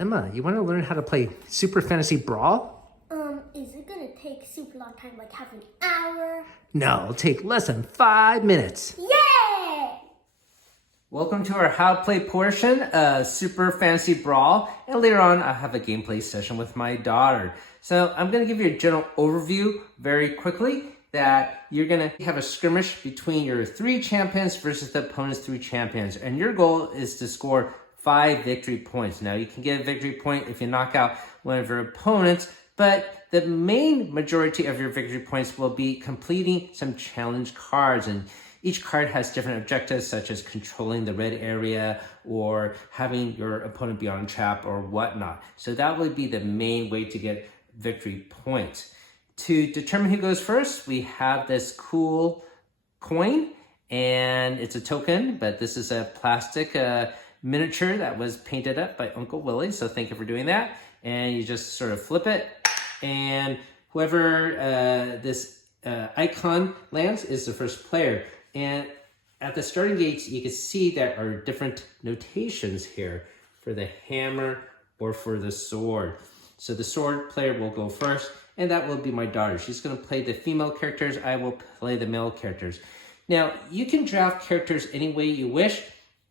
Emma, you want to learn how to play Super Fantasy Brawl? Is it gonna take super long time, like half an hour? No, it'll take less than 5 minutes. Yay! Welcome to our How to Play portion of Super Fantasy Brawl. And later on, I'll have a gameplay session with my daughter. So I'm going to give you a general overview very quickly that you're going to have a skirmish between your 3 champions versus the opponent's 3 champions. And your goal is to score 5 victory points. Now, you can get a victory point if you knock out one of your opponents, but the main majority of your victory points will be completing some challenge cards. And each card has different objectives, such as controlling the red area or having your opponent be on trap or whatnot. So that would be the main way to get victory points. To determine who goes first, we have this cool coin, and it's a token, but this is a plastic miniature that was painted up by Uncle Willie, so thank you for doing that. And you just sort of flip it, and whoever this icon lands is the first player. And at the starting gates, you can see there are different notations here for the hammer or for the sword. So the sword player will go first, and that will be my daughter. She's going to play the female characters. I will play the male characters. Now, you can draft characters any way you wish.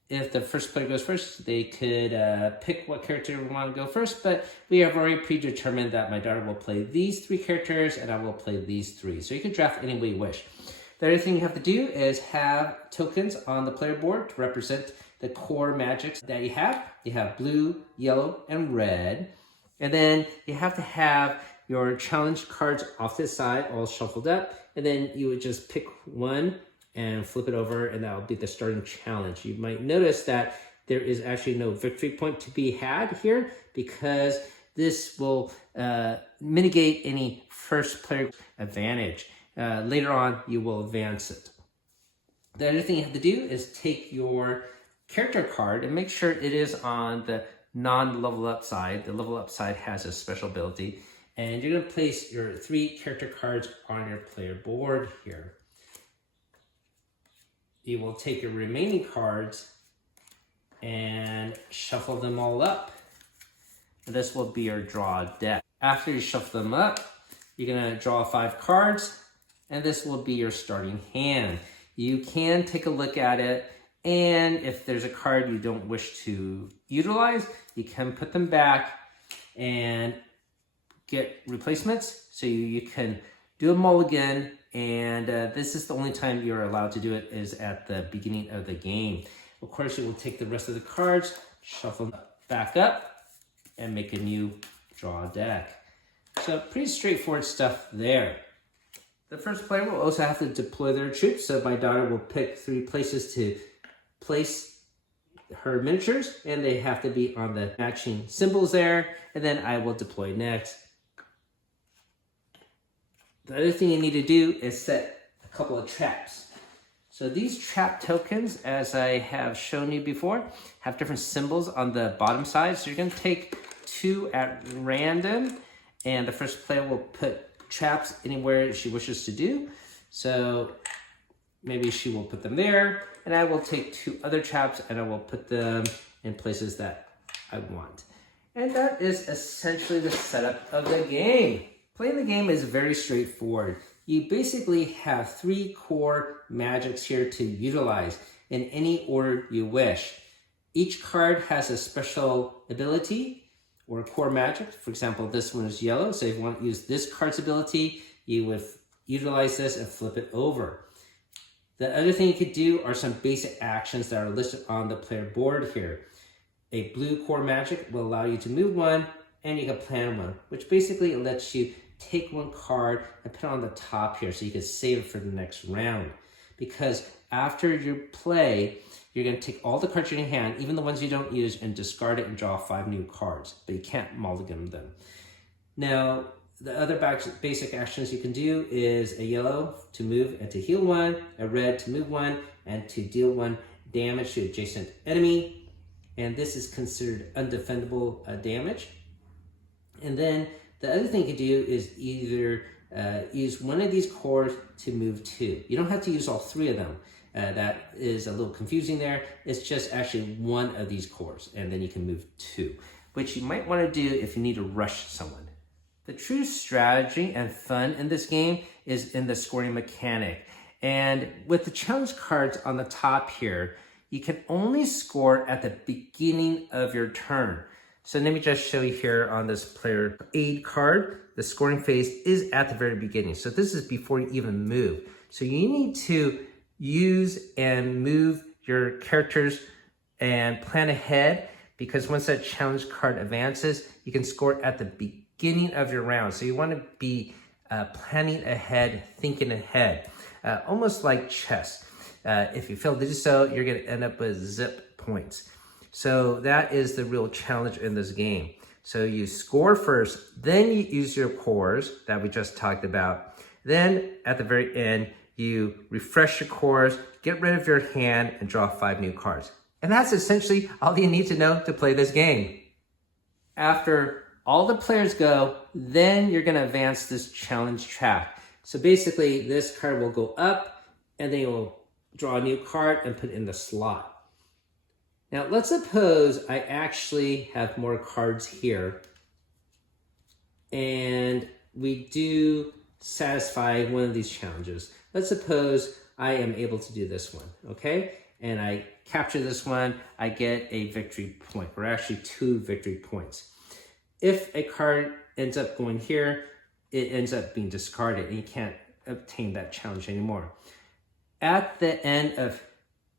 If the first player goes first, they could pick what character we want to go first, but we have already predetermined that my daughter will play these 3 characters and I will play these 3. So you can draft any way you wish. The other thing you have to do is have tokens on the player board to represent the core magics that you have. You have blue, yellow, and red. And then you have to have your challenge cards off this side all shuffled up. And then you would just pick one and flip it over, and that will be the starting challenge. You might notice that there is actually no victory point to be had here because this will mitigate any first player advantage. Later on, you will advance it. The other thing you have to do is take your character card and make sure it is on the non-level up side. The level up side has a special ability, and you're going to place your 3 character cards on your player board here. You will take your remaining cards and shuffle them all up. This will be your draw deck. After you shuffle them up, you're going to draw 5 cards, and this will be your starting hand. You can take a look at it, and if there's a card you don't wish to utilize, you can put them back and get replacements. So you can do a mulligan, and this is the only time you're allowed to do it is at the beginning of the game. Of course, you will take the rest of the cards, shuffle them back up, and make a new draw deck. So pretty straightforward stuff there. The first player will also have to deploy their troops, so my daughter will pick 3 places to place her miniatures, and they have to be on the matching symbols there, and then I will deploy next. The other thing you need to do is set a couple of traps. So these trap tokens, as I have shown you before, have different symbols on the bottom side. So you're going to take 2 at random, and the first player will put traps anywhere she wishes to do. So maybe she will put them there, and I will take 2 other traps and I will put them in places that I want. And that is essentially the setup of the game. Playing the game is very straightforward. You basically have 3 core magics here to utilize in any order you wish. Each card has a special ability or core magic. For example, this one is yellow, so if you want to use this card's ability, you would utilize this and flip it over. The other thing you could do are some basic actions that are listed on the player board here. A blue core magic will allow you to move 1, and you can plan 1, which basically lets you take 1 card and put it on the top here so you can save it for the next round. Because after you play, you're going to take all the cards in your hand, even the ones you don't use, and discard it and draw 5 new cards. But you can't mulligan them. Now, the other basic actions you can do is a yellow to move and to heal 1, a red to move 1, and to deal 1 damage to adjacent enemy. And this is considered undefendable damage. And then the other thing you can do is either use one of these cores to move 2. You don't have to use all 3 of them. That is a little confusing there. It's just actually one of these cores, and then you can move two, which you might want to do if you need to rush someone. The true strategy and fun in this game is in the scoring mechanic. And with the challenge cards on the top here, you can only score at the beginning of your turn. So let me just show you here on this player aid card, the scoring phase is at the very beginning. So this is before you even move. So you need to use and move your characters and plan ahead, because once that challenge card advances, you can score at the beginning of your round. So you want to be planning ahead, thinking ahead, almost like chess. If you fail to do so, you're going to end up with zip points. So that is the real challenge in this game. So you score first, then you use your cores that we just talked about. Then at the very end, you refresh your cores, get rid of your hand, and draw 5 new cards. And that's essentially all you need to know to play this game. After all the players go, then you're going to advance this challenge track. So basically, this card will go up, and then you'll draw a new card and put it in the slot. Now, let's suppose I actually have more cards here, and we do satisfy one of these challenges. Let's suppose I am able to do this one, okay? And I capture this one, I get a victory point, or actually 2 victory points. If a card ends up going here, it ends up being discarded, and you can't obtain that challenge anymore. At the end of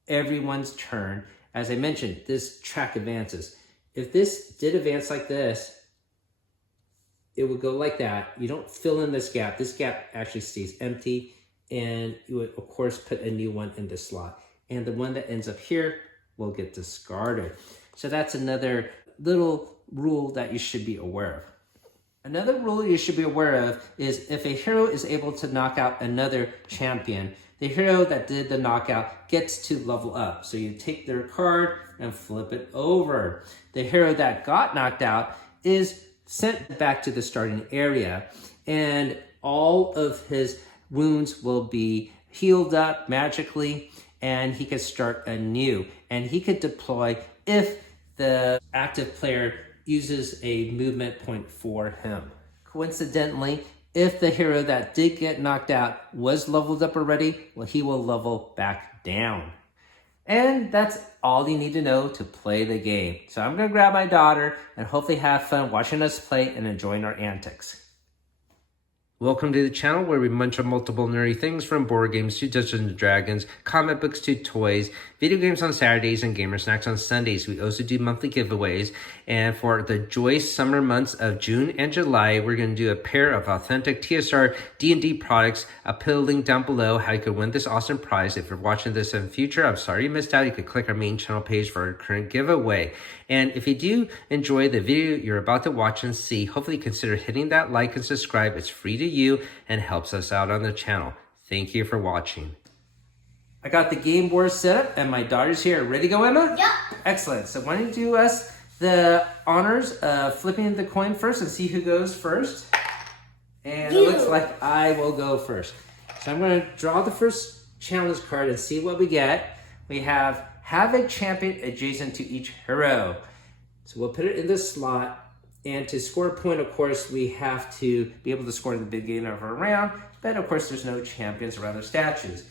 everyone's turn, as I mentioned, this track advances. If this did advance like this, it would go like that. You don't fill in this gap. This gap actually stays empty, and you would, of course, put a new one in this slot. And the one that ends up here will get discarded. So that's another little rule that you should be aware of. Another rule you should be aware of is if a hero is able to knock out another champion, the hero that did the knockout gets to level up. So you take their card and flip it over. The hero that got knocked out is sent back to the starting area, and all of his wounds will be healed up magically, and he can start anew. And he could deploy if the active player uses a movement point for him. Coincidentally, if the hero that did get knocked out was leveled up already, well, he will level back down. And that's all you need to know to play the game. So I'm going to grab my daughter and hopefully have fun watching us play and enjoying our antics. Welcome to the channel where we munch on multiple nerdy things, from board games to Dungeons & Dragons, comic books to toys, video games on Saturdays, and gamer snacks on Sundays. We also do monthly giveaways, and for the joyous summer months of June and July, we're going to do a pair of authentic TSR D&D products. I'll put a link down below how you could win this awesome prize. If you're watching this in the future, I'm sorry you missed out. You could click our main channel page for our current giveaway. And if you do enjoy the video you're about to watch and see, hopefully consider hitting that like and subscribe. It's free to you and helps us out on the channel. Thank you for watching. I got the game board set up and my daughter's here. Ready to go, Emma? Yep. Excellent. So why don't you do us the honors of flipping the coin first and see who goes first. And it looks like I will go first. So I'm going to draw the first challenge card and see what we get. We have a champion adjacent to each hero. So we'll put it in this slot. And to score a point, of course, we have to be able to score at the beginning of our round. But of course, there's no champions or other statues.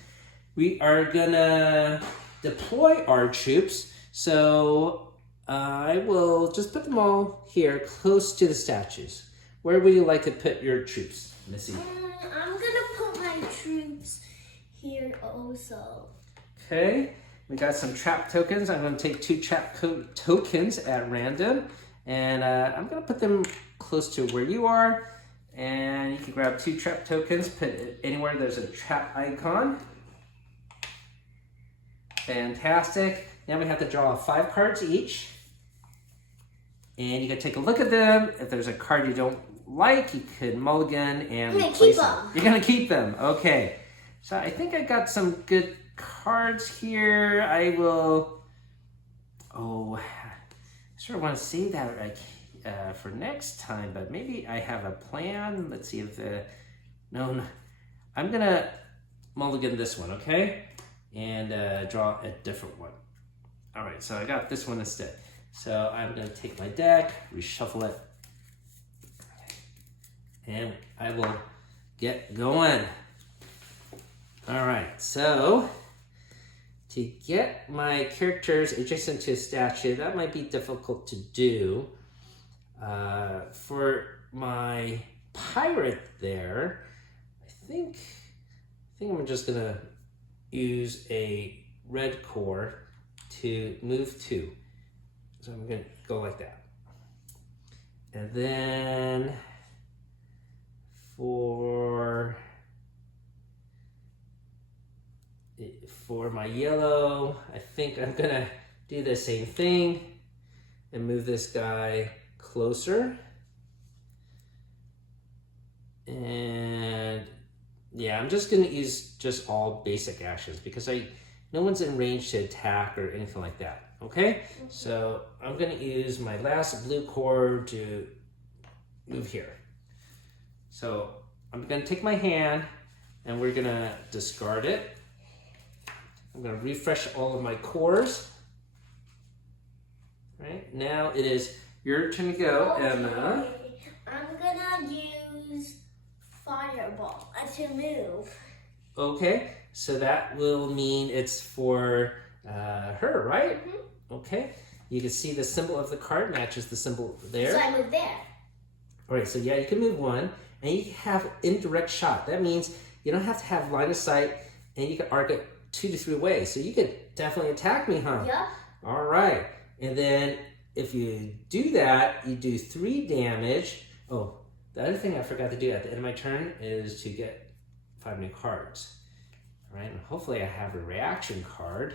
We are gonna deploy our troops. So I will just put them all here close to the statues. Where would you like to put your troops, Missy? I'm gonna put my troops here also. Okay, we got some trap tokens. I'm gonna take 2 trap tokens at random. And I'm gonna put them close to where you are. And you can grab 2 trap tokens, put it anywhere there's a trap icon. Fantastic. Now we have to draw 5 cards each. And you can take a look at them. If there's a card you don't like, you could mulligan and replace them. You're gonna keep them, okay. So I think I got some good cards here. I will, I sort of want to save that for next time, but maybe I have a plan. Let's see if no, I'm gonna mulligan this one, okay? and draw a different one. All right, so I got this one instead. So I'm gonna take my deck, reshuffle it, and I will get going. All right, so to get my characters adjacent to a statue, that might be difficult to do. For my pirate there, I think I'm just gonna use a red core to move 2. So I'm gonna go like that. And then for my yellow, I think I'm gonna do the same thing and move this guy closer. And yeah, I'm just gonna use just all basic actions because no one's in range to attack or anything like that. Okay? So I'm gonna use my last blue core to move here. So I'm gonna take my hand and we're gonna discard it. I'm gonna refresh all of my cores. Right, now it is your turn to go, Okay. Emma. I'm gonna use Fireball to move. Okay, so that will mean it's for her, right? Mm-hmm. Okay, you can see the symbol of the card matches the symbol there. So I move there. All right, so yeah, you can move 1, and you have indirect shot. That means you don't have to have line of sight, and you can arc it 2 to 3 ways. So you could definitely attack me, huh? Yep. All right, and then if you do that, you do 3 damage. Oh, the other thing I forgot to do at the end of my turn is to get 5 new cards. All right, and hopefully I have a reaction card.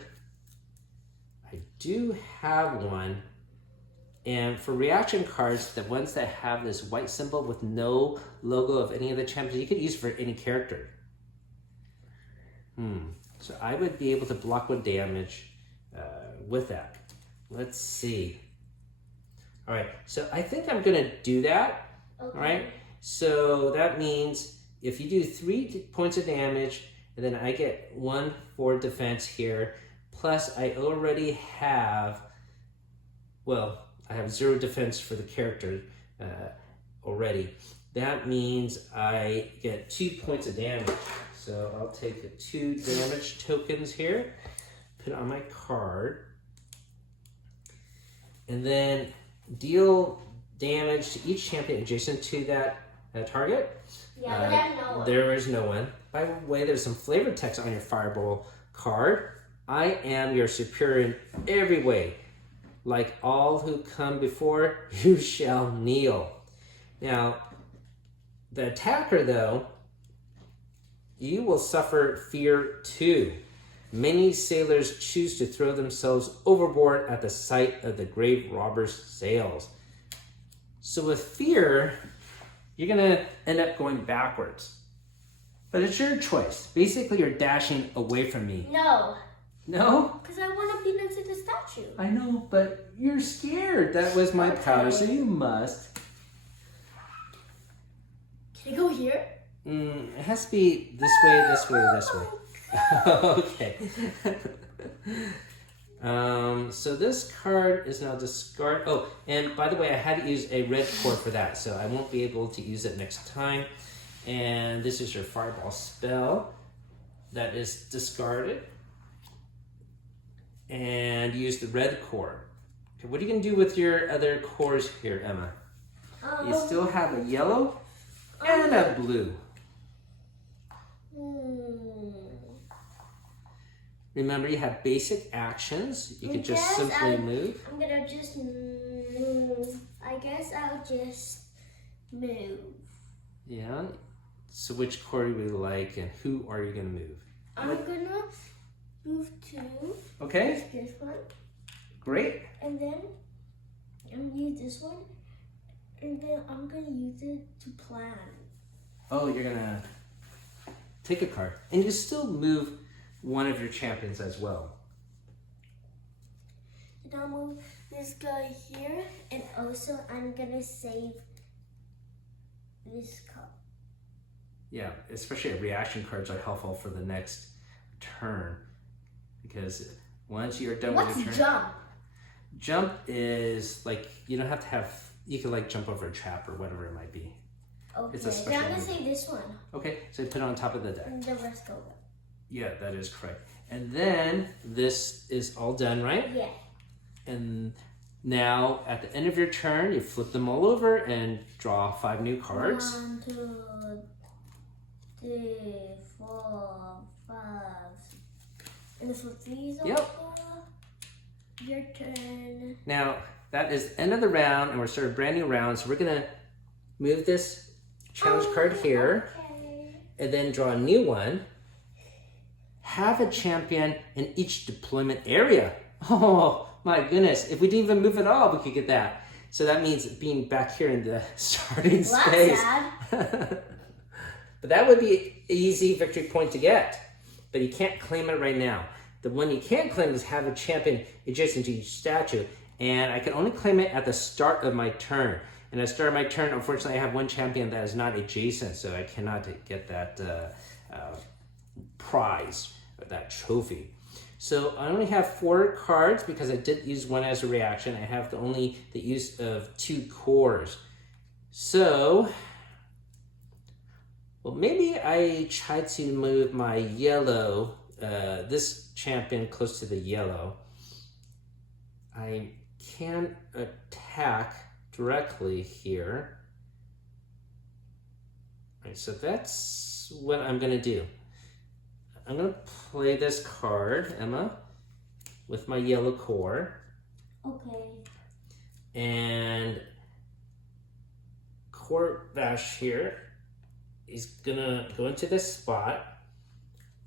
I do have one. And for reaction cards, the ones that have this white symbol with no logo of any of the champions, you could use for any character. So I would be able to block 1 damage with that. Let's see. All right, so I think I'm gonna do that. Okay. All right, so that means if you do 3 points of damage, and then I get 1 for defense here, plus I already have, well, I have 0 defense for the character already. That means I get 2 points of damage. So I'll take the 2 damage tokens here, put it on my card, and then deal damage to each champion adjacent to that target. Yeah, but there's no one. There is no one. By the way, there's some flavor text on your Fireball card. I am your superior in every way. Like all who come before, you shall kneel. Now, the attacker, though, you will suffer fear too. Many sailors choose to throw themselves overboard at the sight of the grave robber's sails. So with fear, you're gonna end up going backwards. But it's your choice. Basically, you're dashing away from me. No. No? Because I want to be next to the statue. I know, but you're scared. That was my power, so you must. Can I go here? It has to be this way, this way, this way. Okay. So this card is now discard. Oh, and by the way, I had to use a red core for that, so I won't be able to use it next time. And this is your Fireball spell that is discarded. And use the red core. Okay, what are you gonna do with your other cores here, Emma? You still have a yellow and a blue. Remember, you have basic actions. You can just simply move. I'm gonna just move. I guess I'll just move. Yeah. So which core do you like, and who are you gonna move? I'm gonna move to Okay. this one, Great. and then I'm gonna use this one, and then I'm gonna use it to plan. Oh, you're gonna take a card, and you still move one of your champions as well. And I'll move this guy here, and also I'm gonna save this card. Yeah, especially reaction cards are helpful for the next turn. because once you're done What's with your turn. jump? Jump is like, you don't have to have, you can like jump over a trap or whatever it might be. Okay, It's a special then I'm gonna move. say this one. Okay, so put it on top of the deck. And the rest go. Yeah, that is correct. And then this is all done, right? Yeah. And now at the end of your turn, you flip them all over and draw 5 new cards. 1, 2, 3, 4, 5. And flip these Yep. over. Your turn. Now, that is the end of the round, and we're starting a brand new round. So we're gonna move this challenge card here, Okay. and then draw a new one. Have a champion in each deployment area. Oh my goodness, if we didn't even move at all, we could get that. So that means being back here in the starting Well, space. that's sad. But that would be an easy victory point to get. But you can't claim it right now. The one you can claim is have a champion adjacent to each statue. And I can only claim it at the start of my turn. And at the start of my turn, unfortunately, I have one champion that is not adjacent, so I cannot get that prize, or that trophy. So I only have 4 cards because I did use one as a reaction. I have only the use of 2 cores. So, well, maybe I try to move my yellow, this champion close to the yellow. I can attack directly here. All right, so that's what I'm gonna do. I'm gonna play this card, Emma, with my yellow core. Okay. And Core Bash here is gonna go into this spot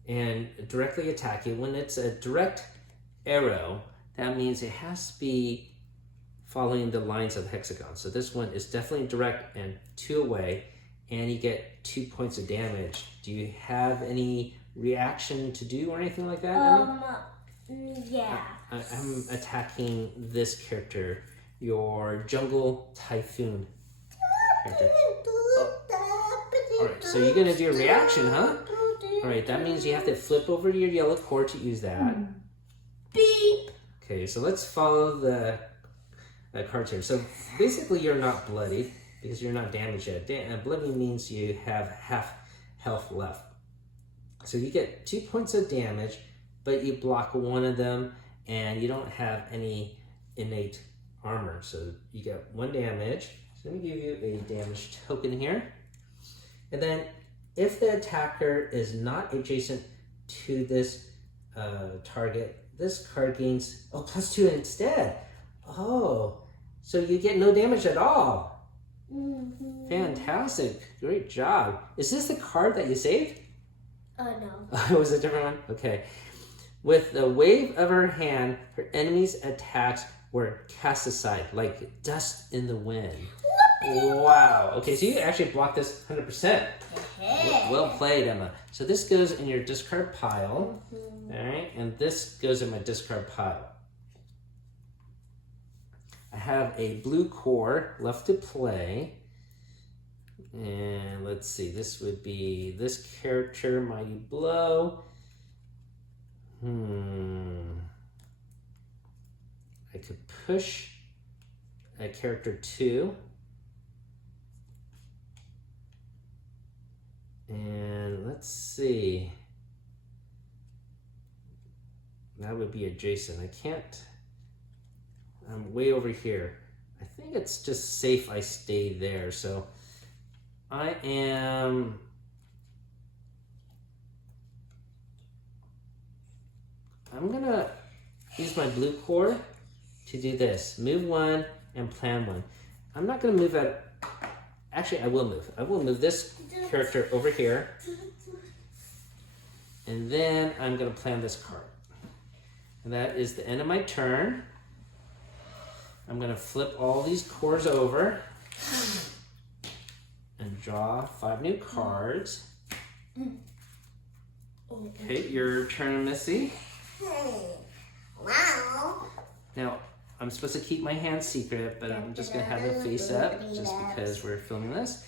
and directly attack you. When it's a direct arrow, that means it has to be following the lines of the hexagon. So this one is definitely direct and 2 away, and you get 2 points of damage. Do you have any reaction to do or anything like that, Emma? Yeah. I'm attacking this character, your Jungle Typhoon character. Alright, so you're gonna do a reaction, huh? Alright, that means you have to flip over to your yellow core to use that. Beep. Okay, so let's follow the cards here. So basically you're not bloodied because you're not damaged yet. Bloody means you have half health left. So you get 2 points of damage, but you block one of them and you don't have any innate armor. So you get 1 damage. So let me give you a damage token here. And then if the attacker is not adjacent to this target, this card gains +2 instead. Oh, so you get no damage at all. Mm-hmm. Fantastic, great job. Is this the card that you saved? No. It was a different one? Okay. With the wave of her hand, her enemy's attacks were cast aside like dust in the wind. Wow. Okay, so you actually blocked this 100%. Well played, Emma. So this goes in your discard pile. Mm-hmm. All right, and this goes in my discard pile. I have a blue core left to play. And let's see, this would be this character, Mighty Blow. I could push a character 2. And let's see. That would be adjacent. I can't. I'm way over here. I think it's just safe I stay there. So I'm gonna use my blue core to do this. Move 1 and plan 1. I'm not gonna move at. Actually, I will move. I will move this character over here. And then I'm gonna plan this card. And that is the end of my turn. I'm gonna flip all these cores over and draw 5 new cards. Okay, your turn, Missy. Wow. Now, I'm supposed to keep my hand secret, but I'm just gonna have it face up just because we're filming this.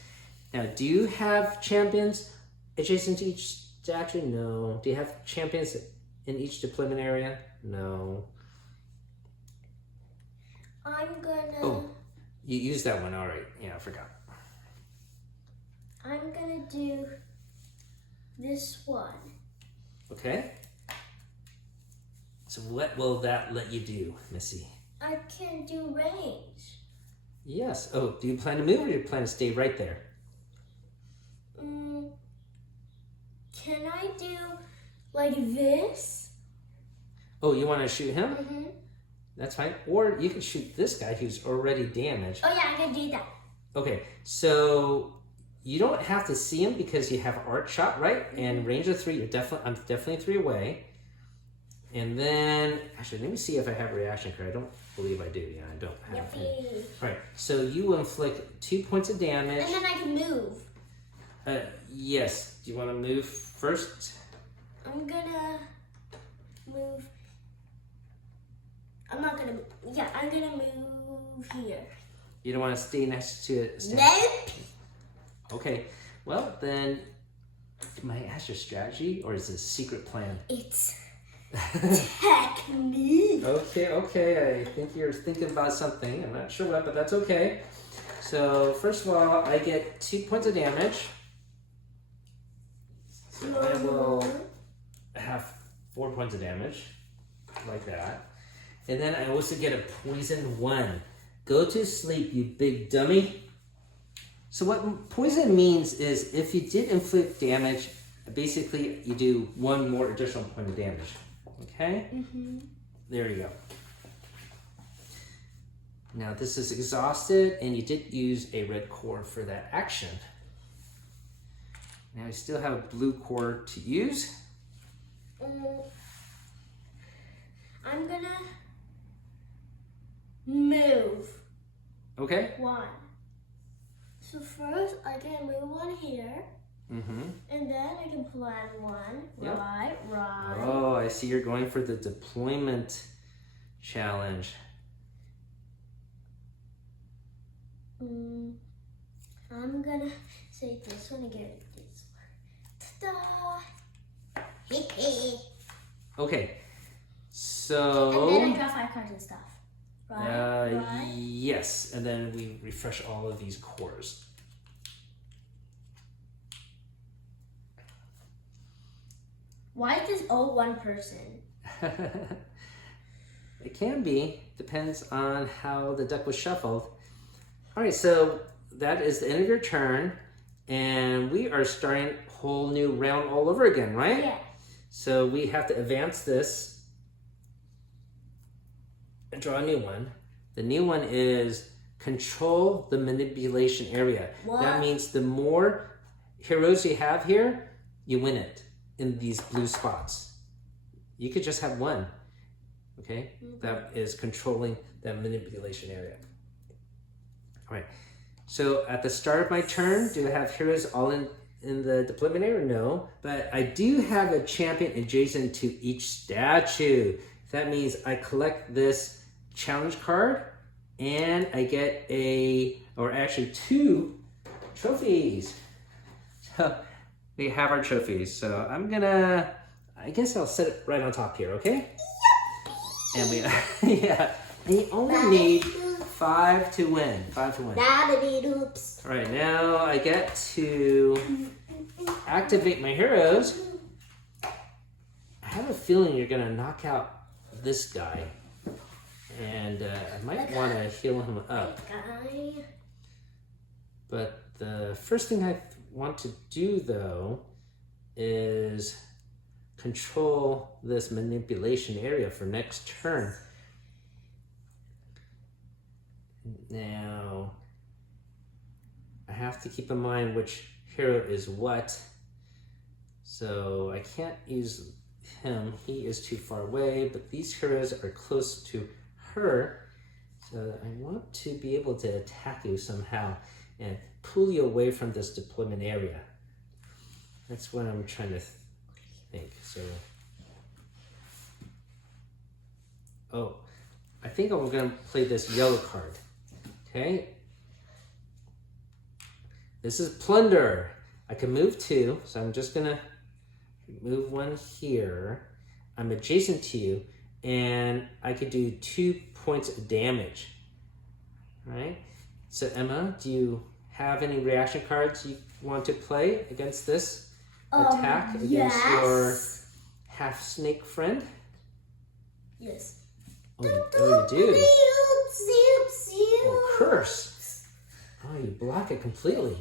Now, do you have champions adjacent to each statue? No. Do you have champions in each deployment area? No. I'm gonna... Oh, you used that one. All right. Yeah, I forgot. I'm gonna do this one. Okay. So what will that let you do, Missy? I can do range. Yes. Oh, do you plan to move or do you plan to stay right there? Can I do like this? Oh, you want to shoot him? Mm-hmm. That's fine. Or you can shoot this guy who's already damaged. Oh yeah, I can do that. Okay, so you don't have to see him because you have arc shot, right? And range of 3, I'm definitely 3 away. And then, actually, let me see if I have a reaction card. I don't believe I do. Yeah, I don't have any. All right, so you will inflict 2 points of damage. And then I can move. Yes. Do you want to move first? I'm gonna move. I'm not gonna. Yeah, I'm gonna move here. You don't want to stay next to it? Nope. Okay. Well, then, am I ask your strategy or is it a secret plan? It's technique. Okay. I think you're thinking about something. I'm not sure what, but that's okay. So, first of all, I get 2 points of damage. So I will have 4 points of damage, like that. And then I also get a poison 1. Go to sleep, you big dummy. So what poison means is if you did inflict damage, basically you do 1 more additional point of damage. Okay? Mm-hmm. There you go. Now this is exhausted, and you did use a red core for that action. Now I still have a blue core to use. I'm gonna move. Okay. 1. So first I can move 1 here. Mm-hmm. And then I can plan 1. Yep. Right. Oh, I see you're going for the deployment challenge. I'm gonna say this one and get this one. Ta-da! Okay. So. And then I draw 5 cards and stuff. Right? Yes, and then we refresh all of these cores. Why is this all one person? It can be. Depends on how the deck was shuffled. All right, so that is the end of your turn, and we are starting a whole new round all over again, right? Yeah. So we have to advance this and draw a new one. The new one is control the manipulation area. What? That means the more heroes you have here, you win it in these blue spots. You could just have 1, okay? That is controlling that manipulation area. All right, so at the start of my turn, do I have heroes all in the deployment area? No, but I do have a champion adjacent to each statue. That means I collect this challenge card and I get actually 2 trophies. So we have our trophies. So I guess I'll set it right on top here, okay? And yeah, and you only need 5 to win. 5 to win. Oops. All right, now I get to activate my heroes. I have a feeling you're gonna knock out this guy, and I might want to heal him up. But the first thing I want to do, though, is control this manipulation area for next turn. Now, I have to keep in mind which hero is what. So I can't use him. He is too far away, but these heroes are close to her. So I want to be able to attack you somehow and pull you away from this deployment area. That's what I'm trying to think. So, I think I'm gonna play this yellow card. Okay. This is plunder. I can move 2, so I'm just gonna move 1 here. I'm adjacent to you, and I could do 2 points of damage. Right? So Emma, do you have any reaction cards you want to play against this attack against your half snake friend? Yes. Oh, you do? Oh, curse. Oh, you block it completely.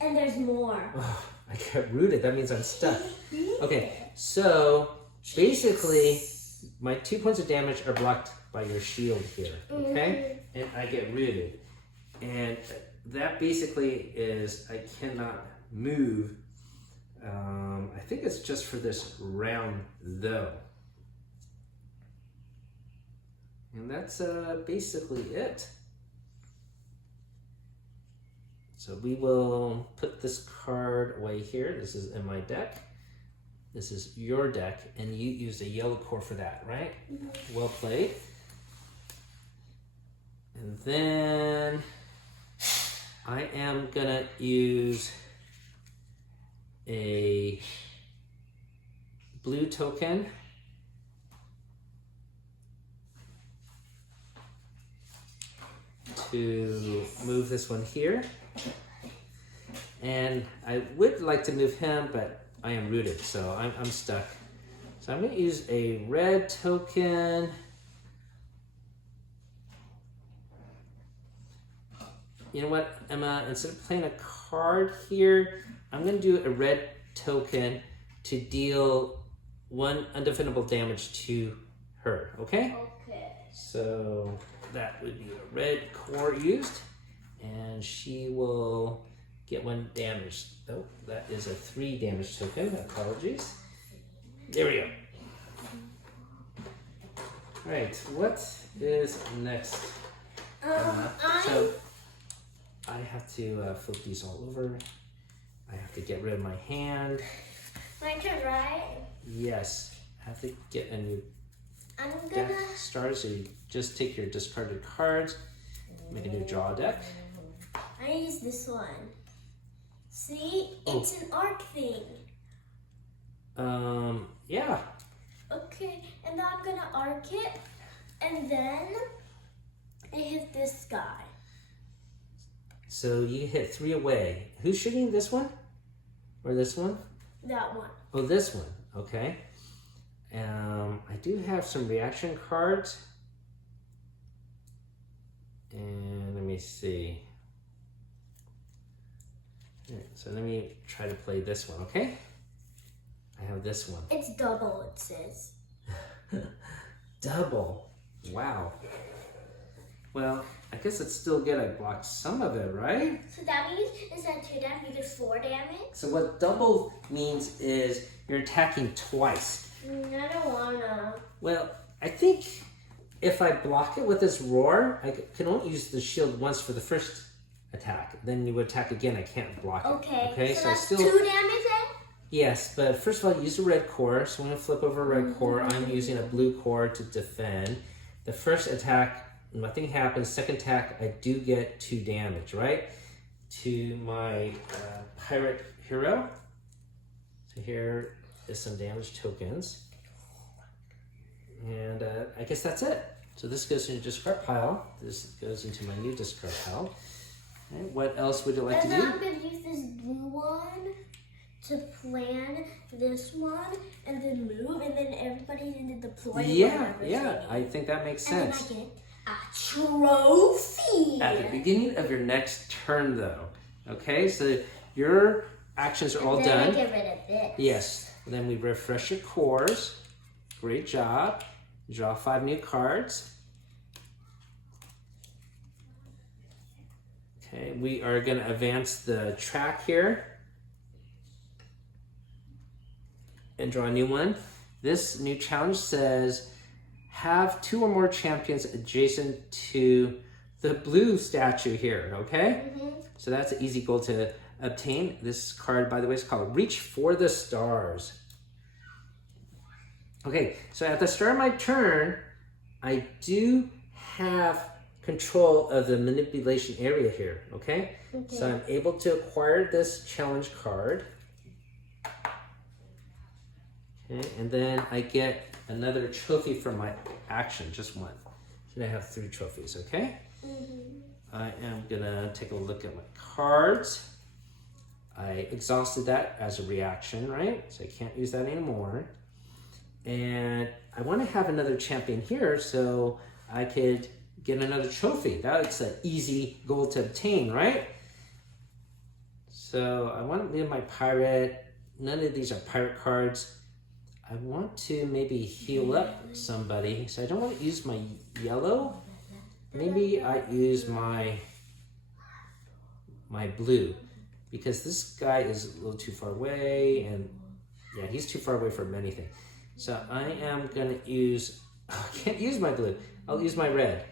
And there's more. Oh, I got rooted. That means I'm stuck. Okay, so basically, my 2 points of damage are blocked by your shield here, okay? And I get rooted. And that basically is I cannot move. I think it's just for this round, though. And that's basically it. So we will put this card away here. This is in my deck. This is your deck, and you used a yellow core for that, right? Mm-hmm. Well played. And then I am gonna use a blue token to move this one here. And I would like to move him, but I am rooted, so I'm stuck. So I'm going to use a red token. You know what, Emma? Instead of playing a card here, I'm going to do a red token to deal 1 undefendable damage to her, okay? Okay. So that would be a red core used, and she will get 1 damage. Oh, that is a 3 damage token. Apologies. There we go. All right, what is next? So I have to flip these all over. I have to get rid of my hand. My turn, right? Yes, I have to get a new deck started. So you just take your discarded cards, make a new draw deck. I use this one. See, it's an arc thing. Yeah. Okay, and then I'm gonna arc it, and then I hit this guy. So you hit 3 away. Who's shooting this one? Or this one? That one. Oh, this one. Okay. I do have some reaction cards. And let me see. Right, so let me try to play this one, okay? I have this one. It's double, it says. Double. Wow. Well, I guess it's still good. I blocked some of it, right? So that means instead of 2 damage, you get 4 damage? So what double means is you're attacking twice. I don't wanna. Well, I think if I block it with this roar, I can only use the shield once for the first attack. Then you would attack again. I can't block it. Okay, so that's still 2 damage then? Yes, but first of all, use a red core. So I'm going to flip over a red core. I'm using a blue core to defend. The first attack, nothing happens. Second attack, I do get 2 damage, right? To my pirate hero. So here is some damage tokens. And I guess that's it. So this goes into discard pile. This goes into my new discard pile. Okay, what else would you like to do? And then I'm going to use this blue one to plan this one and then move, and then everybody's in the deploy. Yeah, I think that makes sense. And then I get a trophy. At the beginning of your next turn, though. Okay, so your actions are all done. I get rid of this. Yes. And then we refresh your cores. Great job. Draw 5 new cards. Okay, we are going to advance the track here and draw a new one. This new challenge says have 2 or more champions adjacent to the blue statue here, okay? So that's an easy goal to obtain. This card, by the way, is called Reach for the Stars. Okay, so at the start of my turn, I do have control of the manipulation area here, okay? So I'm able to acquire this challenge card. Okay, and then I get another trophy for my action, just one. Should I have 3 trophies, okay? I am gonna take a look at my cards. I exhausted that as a reaction, right? So I can't use that anymore. And I want to have another champion here so I could get another trophy. That's an easy goal to obtain, right? So I want to leave my pirate. None of these are pirate cards. I want to maybe heal up somebody. So I don't want to use my yellow. Maybe I use my blue, because this guy is a little too far away, and yeah, he's too far away from anything. So I am gonna use, I can't use my blue. I'll use my red.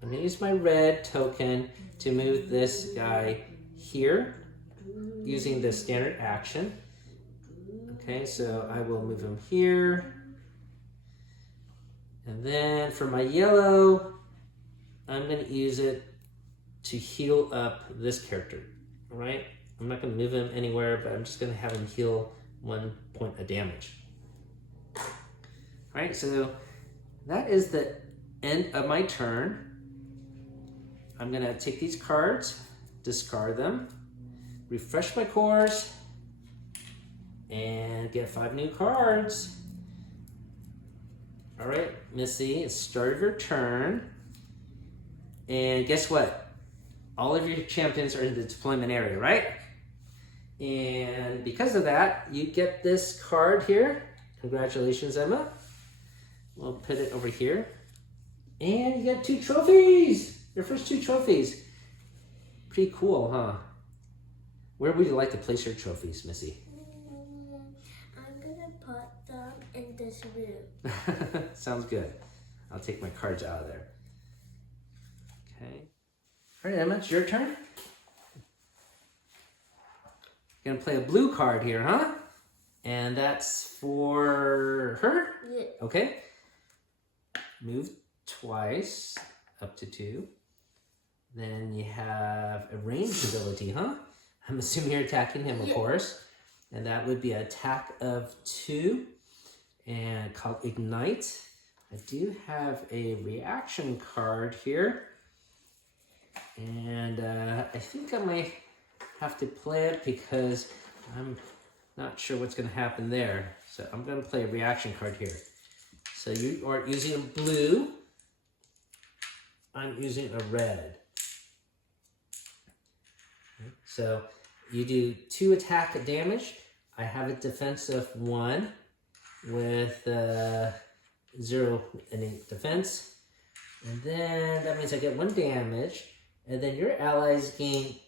I'm gonna use my red token to move this guy here using the standard action. Okay, so I will move him here. And then for my yellow, I'm gonna use it to heal up this character, all right? I'm not gonna move him anywhere, but I'm just gonna have him heal 1 point of damage. All right, so that is the end of my turn. I'm gonna take these cards, discard them, refresh my course, and get 5 new cards. All right, Missy, it's start of your turn. And guess what? All of your champions are in the deployment area, right? And because of that, you get this card here. Congratulations, Emma. We'll put it over here. And you get 2 trophies. Your first 2 trophies. Pretty cool, huh? Where would you like to place your trophies, Missy? I'm gonna put them in this room. Sounds good. I'll take my cards out of there. Okay. All right, Emma, it's your turn. You're gonna play a blue card here, huh? And that's for her? Yeah. Okay. Move twice, up to 2. Then you have a ranged ability, huh? I'm assuming you're attacking him, of course. And that would be an attack of 2 and called Ignite. I do have a reaction card here. And I think I might have to play it because I'm not sure what's going to happen there. So I'm going to play a reaction card here. So you are using a blue. I'm using a red. So you do 2 attack damage. I have a defense of 1 with 0 innate defense. And then that means I get 1 damage. And then your allies gain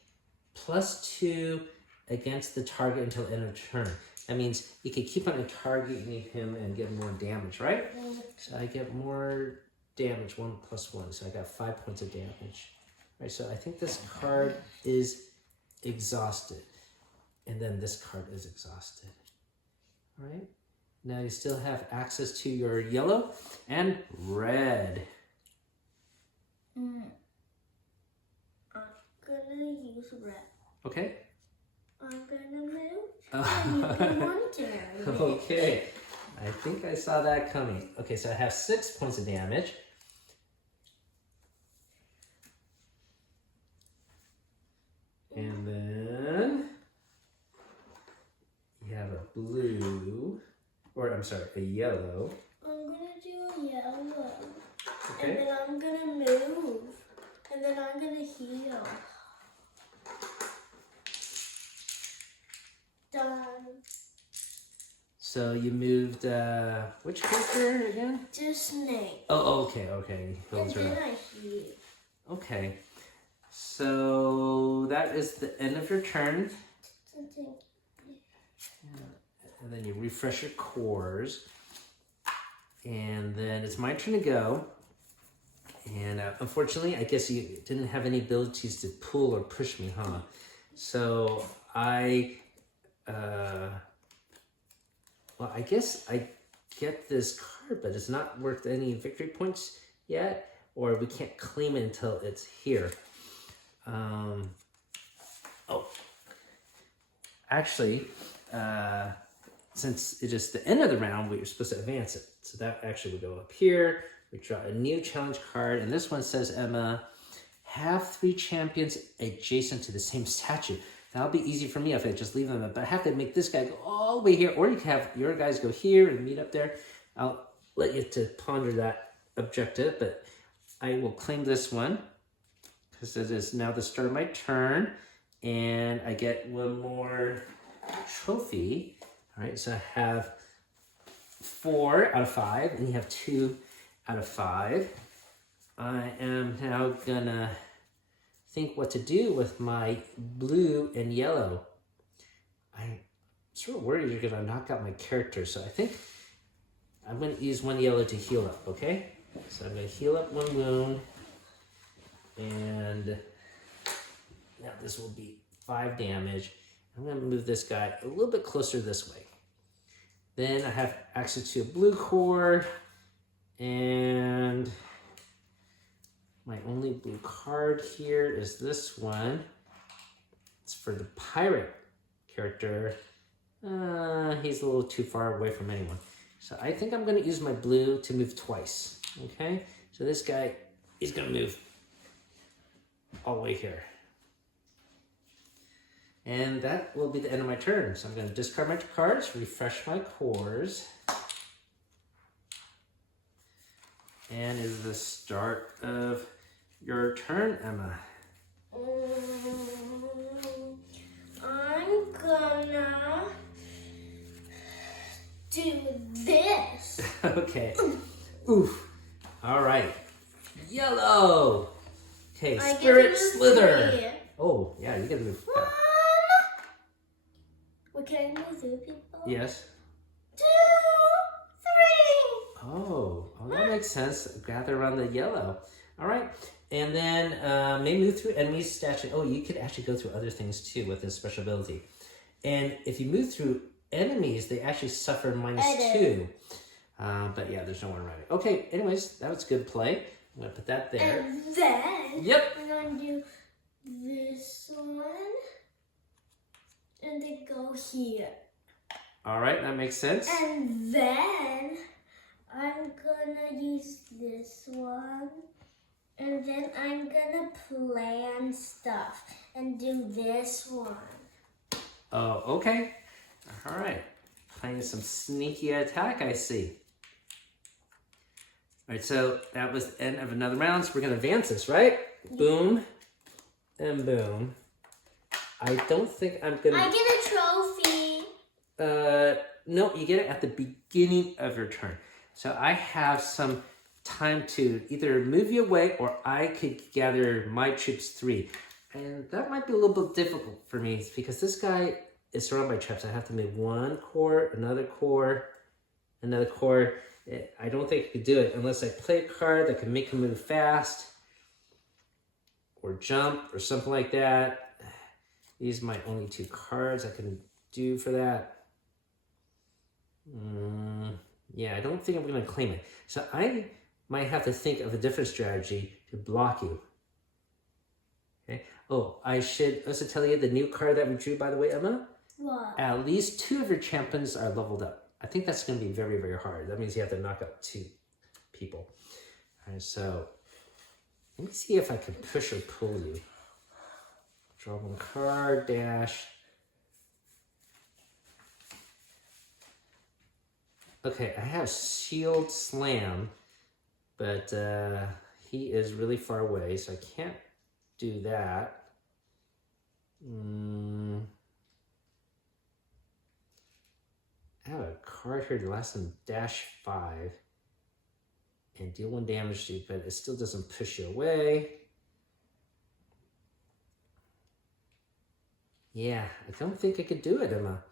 +2 against the target until end of turn. That means you can keep on targeting him and get more damage, right? So I get more damage, 1 + 1. So I got 5 points of damage. All right, so I think this card is exhausted. And then this card is exhausted. All right. Now you still have access to your yellow and red. I'm gonna use red. Okay. I'm gonna move. And you can monitor. Okay. I think I saw that coming. Okay, so I have 6 points of damage. And then you have a blue, or I'm sorry, a yellow. I'm gonna do a yellow. Okay. And then I'm gonna move. And then I'm gonna heal. Done. So you moved, which character again? Just snake. Oh, okay, okay. And Those are, then I heal. okay. So that is the end of your turn. And then you refresh your cores. And then it's my turn to go. And unfortunately, I guess you didn't have any abilities to pull or push me, huh? So well, I guess I get this card, but it's not worth any victory points yet, or we can't claim it until it's here. Oh, actually, since it is the end of the round, we were supposed to advance it. So that actually would go up here. We draw a new challenge card, and this one says, Emma, have 3 champions adjacent to the same statue. That'll be easy for me if I just leave them, but I have to make this guy go all the way here, or you can have your guys go here and meet up there. I'll let you to ponder that objective, but I will claim this one because it is now the start of my turn, and I get one more trophy. All right, so I have 4 out of 5, and you have 2 out of 5. I am now gonna think what to do with my blue and yellow. I'm sort of worried you're gonna knock out my character, so I think I'm gonna use 1 yellow to heal up, okay? So I'm gonna heal up 1 wound, and now this will be 5 damage. I'm gonna move this guy a little bit closer this way. Then I have access to a blue core, and my only blue card here is this one. It's for the pirate character. He's a little too far away from anyone. So I think I'm gonna use my blue to move twice, okay? So this guy, he's gonna move all the way here. And that will be the end of my turn. So I'm gonna discard my cards, refresh my cores. And it is the start of your turn, Emma. I'm gonna do this. Okay. Oof. All right. Yellow. Okay, I Spirit get to move Slither. 3. Oh, yeah, you gotta move. 1. Wait, can I move 3 people? Yes. 2, 3. Oh, that makes sense. Gather around the yellow. All right. And then maybe move through enemies' statue. Oh, you could actually go through other things too with this special ability. And if you move through enemies, they actually suffer -2. But yeah, there's no one around it. Okay, anyways, that was good play. I'm going to put that there. And then Yep. I'm going to do this one and then go here. All right, that makes sense. And then I'm gonna use this one. And then I'm gonna plan stuff and do this one. Oh, okay. All right. Playing some sneaky attack, I see. All right, so that was the end of another round. So we're going to advance this, right? Yeah. Boom and boom. I don't think I'm going to... I get a trophy. No, you get it at the beginning of your turn. So I have some time to either move you away or I could gather my troops 3. And that might be a little bit difficult for me because this guy is surrounded by traps. I have to move 1 core, another core, another core. I don't think I could do it unless I play a card that can make him move fast or jump or something like that. These are my only 2 cards I can do for that. Yeah, I don't think I'm going to claim it. So I might have to think of a different strategy to block you. Okay. Oh, I should also tell you the new card that we drew, by the way, Emma. What? At least 2 of your champions are leveled up. I think that's going to be very, very hard. That means you have to knock out 2 people. All right, so let me see if I can push or pull you. Draw 1 card, dash. Okay, I have Shield Slam, but he is really far away, so I can't do that. I have a card here that lasts him dash 5 and deal 1 damage to you, but it still doesn't push you away. Yeah, I don't think I could do it, Emma.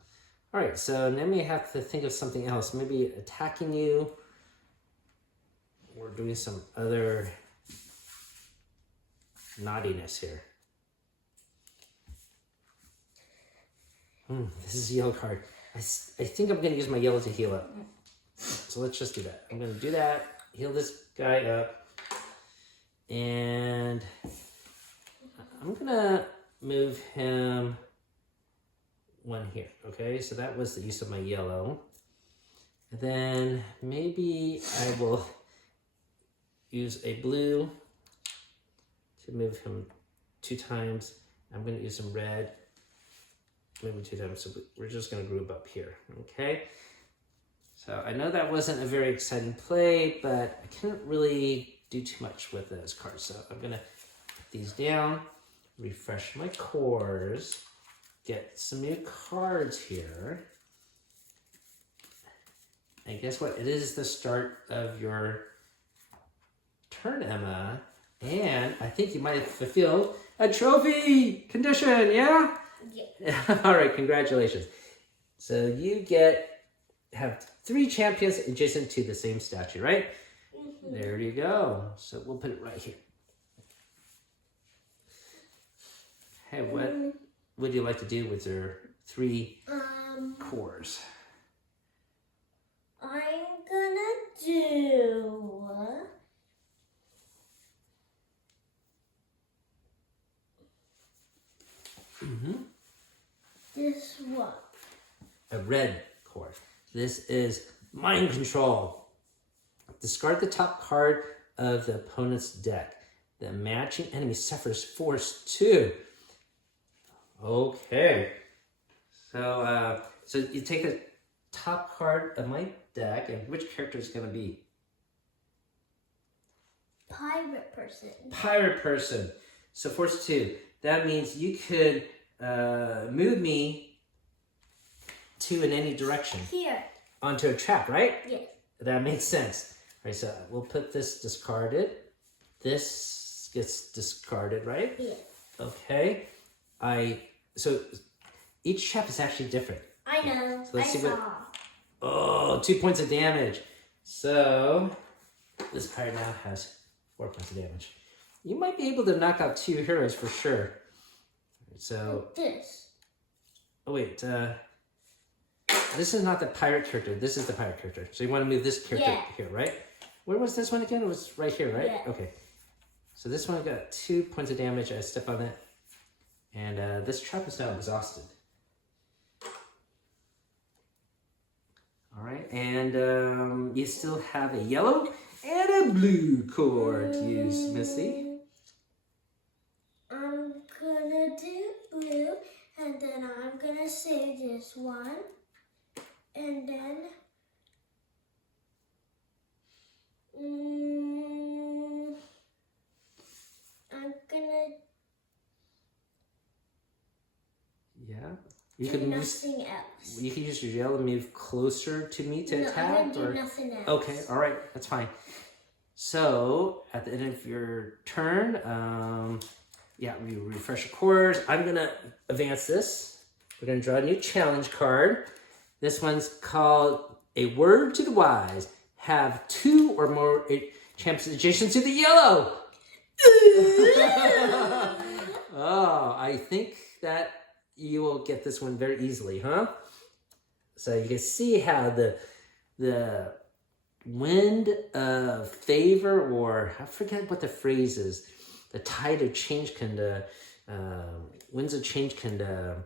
All right, so now we have to think of something else. Maybe attacking you or doing some other naughtiness here. This is a yellow card. I think I'm going to use my yellow to heal up. So let's just do that. I'm going to do that, heal this guy up, and I'm going to move him 1 here. Okay, so that was the use of my yellow. And then maybe I will use a blue to move him 2 times. I'm going to use some red, maybe 2 times. So we're just going to group up here. Okay. So I know that wasn't a very exciting play, but I couldn't really do too much with those cards. So I'm going to put these down, refresh my cores, get some new cards here. And guess what? It is the start of your turn, Emma. And I think you might have fulfilled a trophy condition, yeah? Yeah. All right, congratulations. So you have 3 champions adjacent to the same statue, right? Mm-hmm. There you go. So we'll put it right here. Hey, what would you like to do with your 3 cores? I'm gonna do this one. A red core. This is mind control. Discard the top card of the opponent's deck. The matching enemy suffers force 2. Okay. So you take the top card of my deck, and which character is going to be? Pirate person. Pirate person. So force 2. That means you could move me 2 in any direction. Here. Onto a trap, right? Yes. That makes sense. All right, so we'll put this discarded. This gets discarded, right? Yes. Okay. So each trap is actually different. I know. So let's see saw. Oh, 2 points of damage. So this pirate now has 4 points of damage. You might be able to knock out 2 heroes for sure. So this. Oh wait, this is not the pirate character. This is the pirate character. So you want to move this character here, right? Where was this one again? It was right here, right? Yeah. Okay. So this one got 2 points of damage. I step on it. And this trap is now exhausted. All right. And you still have a yellow and a blue core to use, Missy. I'm gonna do blue, and then I'm gonna save this one. And then I'm gonna you do can nothing else. You can use your yellow to move closer to me to attack. I'm gonna do nothing else. Okay, all right, that's fine. So at the end of your turn, we refresh your cores. I'm gonna advance this. We're gonna draw a new challenge card. This one's called A Word to the Wise. Have 2 or more champions adjacent to the yellow. Oh, I think that you will get this one very easily, huh? So you can see how the wind of favor, or I forget what the phrase is, the tide of change winds of change can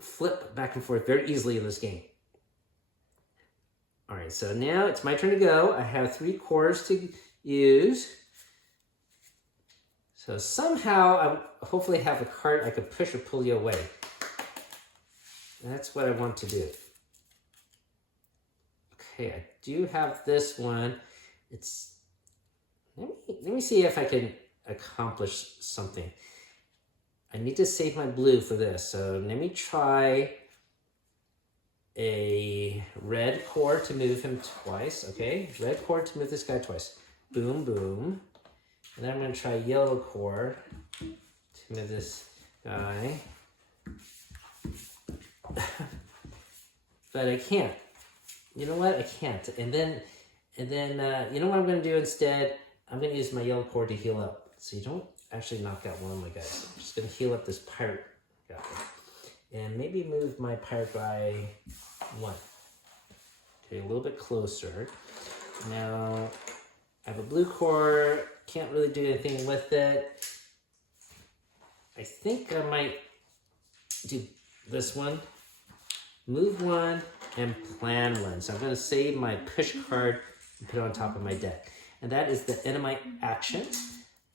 flip back and forth very easily in this game. All right, so now it's my turn to go. I have 3 cores to use. So somehow I hopefully have a card I could push or pull you away. That's what I want to do. Okay, I do have this one. Let me see if I can accomplish something. I need to save my blue for this. So let me try a red core to move him twice. Okay, red core to move this guy twice. Boom, boom. And then I'm going to try yellow core to move this guy. But I can't. You know what? I can't. And then you know what I'm going to do instead? I'm going to use my yellow core to heal up. So you don't actually knock out one of my guys. I'm just going to heal up this pirate guy. And maybe move my pirate guy 1. Okay, a little bit closer. Now, I have a blue core. Can't really do anything with it. I think I might do this one. move one, and plan one. So I'm going to save my push card and put it on top of my deck. And that is the end of my action.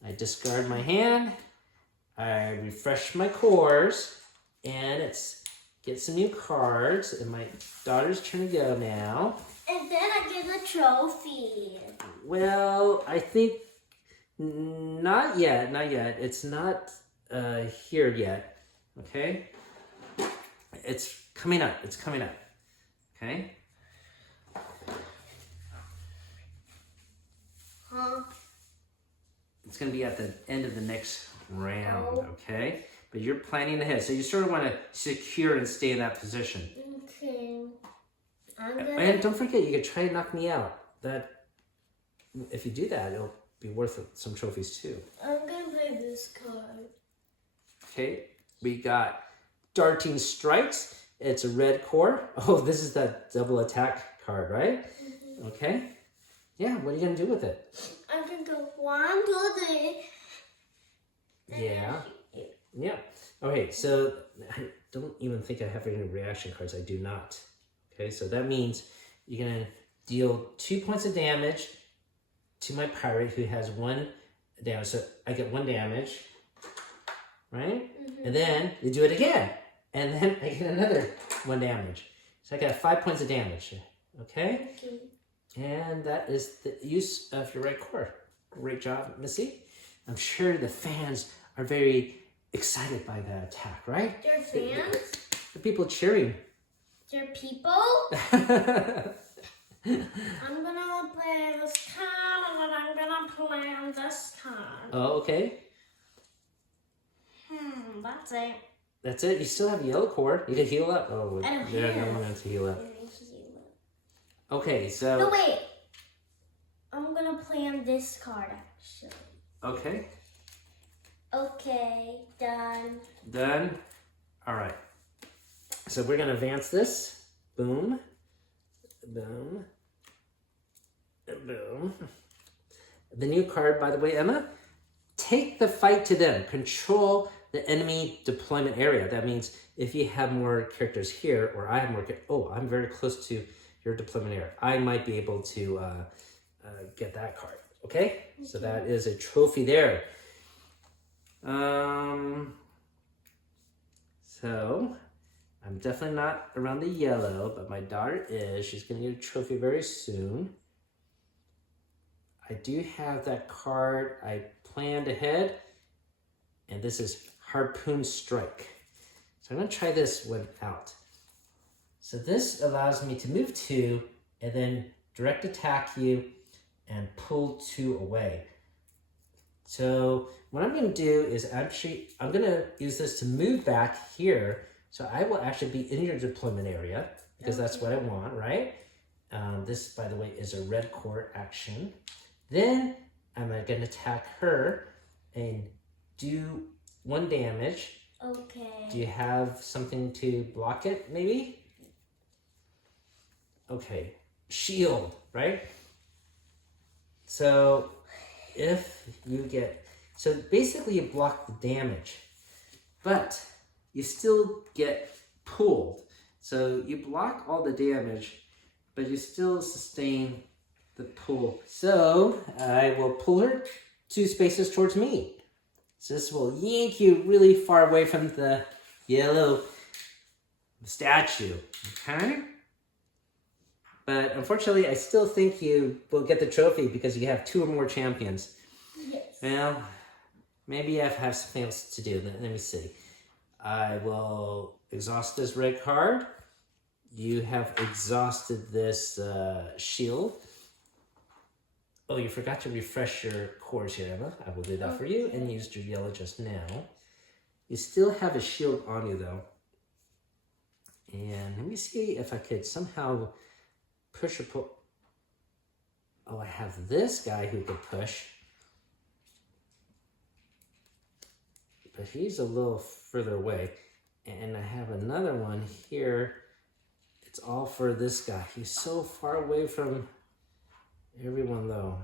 I discard my hand, I refresh my cores, and it's get some new cards, and my daughter's turn to go now. And then I get a trophy. Well, I think not yet. It's not here yet. Okay? It's coming up. Okay? Huh? It's going to be at the end of the next round, Oh. okay? But you're planning ahead. So you sort of want to secure and stay in that position. Okay. I'm gonna... And don't forget, you could try to knock me out. That, if you do that, it'll be worth some trophies too. I'm gonna play this card. Okay, we got Darting Strikes. It's a red core. Oh, this is that double attack card, right? Mm-hmm. Okay. Yeah, what are you going to do with it? I'm gonna go 1, 2, 3. Yeah. Yeah. Okay, so I don't even think I have any reaction cards. I do not. Okay, so that means you're going to deal 2 points of damage to my pirate who has 1 damage. So I get 1 damage, right? Mm-hmm. And then you do it again. And then I get another 1 damage. So I got 5 points of damage. Okay? And that is the use of your red core. Great job, Missy. I'm sure the fans are very excited by that attack, right? They're fans? The people cheering. They're people? I'm gonna play this card and then I'm gonna play on this card. Oh, okay. That's it. That's it? You still have yellow core. You can heal up. Oh, I don't yeah, have. no one to heal up. Okay, so... No, wait. I'm gonna play on this card, actually. Okay. Okay, done. Done. All right. So we're going to advance this. Boom. Boom. Boom. The new card, by the way, Emma, take the fight to them. Control the enemy deployment area. That means if you have more characters here, or I have more characters, oh, I'm very close to your deployment area. I might be able to get that card. Okay? So that is a trophy there. So I'm definitely not around the yellow, but my daughter is. She's going to get a trophy very soon. I do have that card I planned ahead, and this is Harpoon Strike. So I'm going to try this one out. So this allows me to move 2 and then direct attack you and pull 2 away. So what I'm going to do is I'm going to use this to move back here. So I will actually be in your deployment area because that's what I want, right? This, by the way, is a red core action. Then I'm going to attack her and do 1 damage. Okay. Do you have something to block it, maybe? Okay. Shield, right? So if you get... So basically you block the damage, but you still get pulled. So you block all the damage, but you still sustain the pull. So I will pull her 2 spaces towards me. So this will yank you really far away from the yellow statue, okay? But unfortunately, I still think you will get the trophy because you have 2 or more champions. Yes. Well, maybe I have something else to do. Let me see. I will exhaust this red card. You have exhausted this shield. Oh, you forgot to refresh your cores here, Emma. I will do that for you and used your yellow just now. You still have a shield on you, though. And let me see if I could somehow push or pull. Oh, I have this guy who could push. But he's a little further away. And I have another one here. It's all for this guy. He's so far away from everyone, though.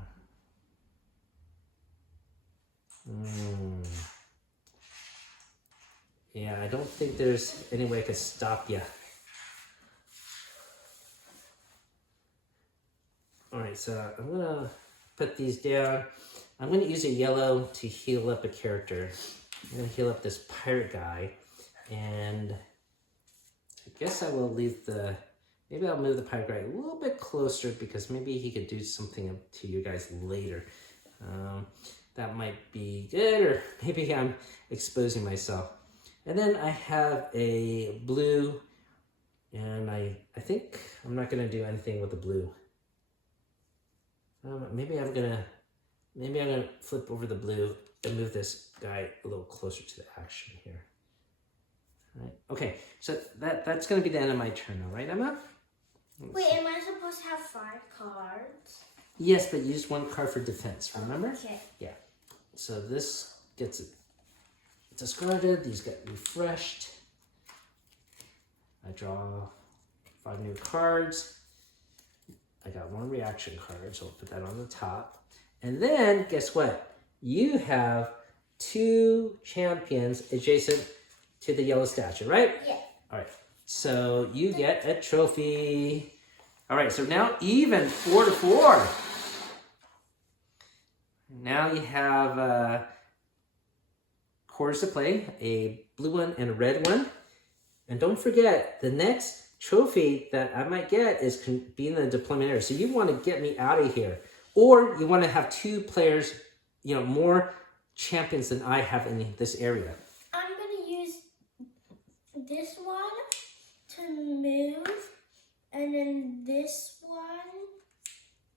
Yeah, I don't think there's any way I could stop you. right, so I'm gonna put these down. I'm gonna use a yellow to heal up a character. I'm gonna heal up this pirate guy, and I guess I will leave the. Maybe I'll move the pirate guy a little bit closer because maybe he could do something to you guys later. That might be good, or maybe I'm exposing myself. And then I have a blue, and I think I'm not gonna do anything with the blue. Maybe I'm gonna flip over the blue and move this guy a little closer to the action here. All right. Okay, so that's gonna be the end of my turn now, right, Emma? Wait, am I supposed to have 5 cards? Yes, but use 1 card for defense, remember? Okay. Yeah. So this gets discarded, these get refreshed. I draw 5 new cards. I got 1 reaction card, so I'll put that on the top. And then, guess what? You have 2 champions adjacent to the yellow statue, right? Yeah. All right. So you get a trophy. All right, so now even 4-4. Now you have cores to play, a blue one and a red one. And don't forget, the next trophy that I might get is being in the deployment area. So you want to get me out of here. Or you want to have 2 players, more champions than I have in this area. I'm going to use this one to move, and then this one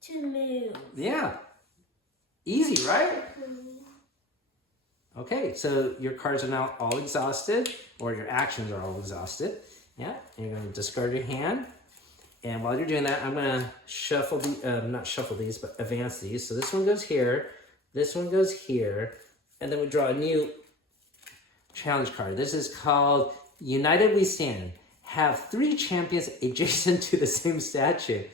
to move. Yeah. Easy, right? Okay, so your cards are now all exhausted, or your actions are all exhausted. Yeah, and you're going to discard your hand. And while you're doing that, I'm going to shuffle not shuffle these, but advance these. So this one goes here, this one goes here, and then we draw a new challenge card. This is called United We Stand. Have 3 champions adjacent to the same statue.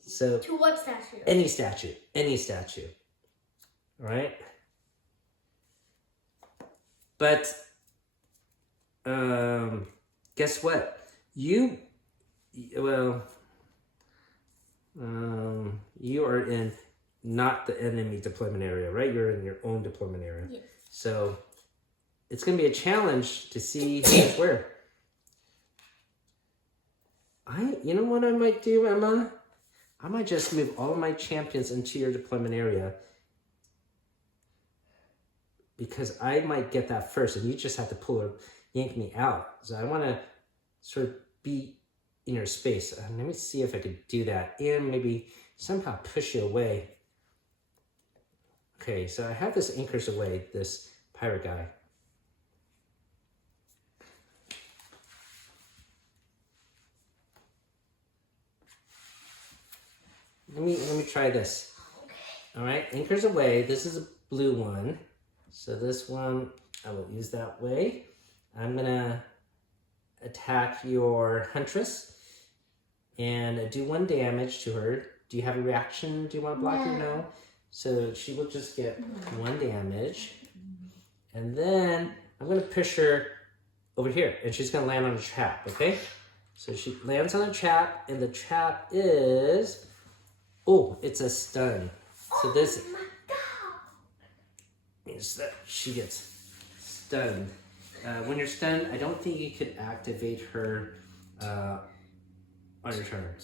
So to what statue? Any statue. Any statue. All right? But guess what? You are in not the enemy deployment area, right? You're in your own deployment area. Yes. So it's going to be a challenge to see who's where. You know what I might do, Emma? I might just move all of my champions into your deployment area, because I might get that first, and you just have to yank me out. So I want to sort of be in your space. Let me see if I could do that, and maybe somehow push you away. Okay, so I have this anchors away, this pirate guy. Let me try this. All right, anchors away. This is a blue one. So this one, I will use that way. I'm gonna attack your huntress and do 1 damage to her. Do you have a reaction? Do you want to block her? No. So she will just get 1 damage. And then I'm gonna push her over here, and she's gonna land on a trap, okay? So she lands on a trap, and the trap is, it's a stun. So this means that she gets stunned. When you're stunned, I don't think you could activate her on your turn.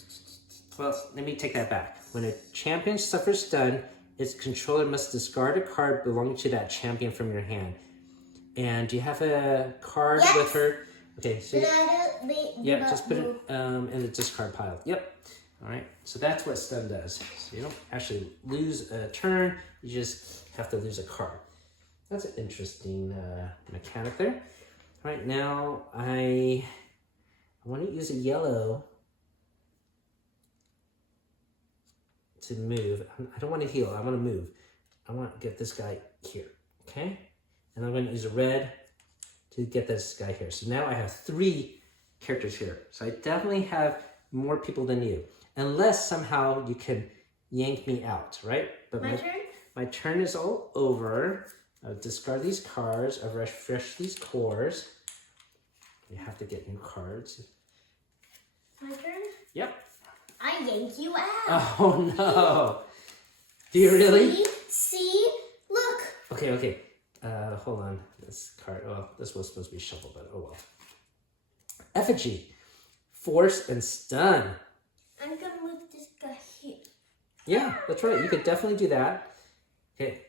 Well, let me take that back. When a champion suffers stun, its controller must discard a card belonging to that champion from your hand. And do you have a card with her? Okay, so just put it in the discard pile. Yep. All right, so that's what stun does. So you don't actually lose a turn, you just have to lose a card. That's an interesting mechanic there. All right, now I want to use a yellow to move. I don't want to heal, I want to move. I want to get this guy here, okay? And I'm going to use a red to get this guy here. So now I have 3 characters here. So I definitely have more people than you. Unless somehow you can yank me out, right? But my turn? My turn is all over. I'll discard these cards. I'll refresh these cores. You have to get new cards. My turn? Yep. I yank you out. Oh no. Do you really? See? Look. Okay. Hold on. This card. Oh, this was supposed to be shuffled, but oh well. Effigy. Force and stun. I'm gonna move this guy here. Yeah, that's right. You could definitely do that. Okay.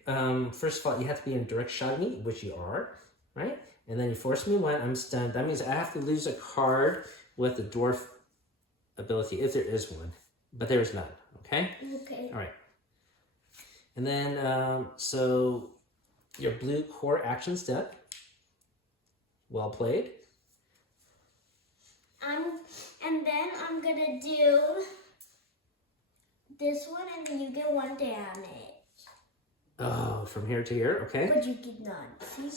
First of all, you have to be in direct shot of me, which you are, right? And then you force me one. I'm stunned. That means I have to lose a card with the dwarf ability, if there is one. But there is none. Okay. Okay. All right. And then, so your blue core action step. Well played. And then I'm gonna do this one, and then you get 1 damage. Oh, from here to here, okay. But you get none. See?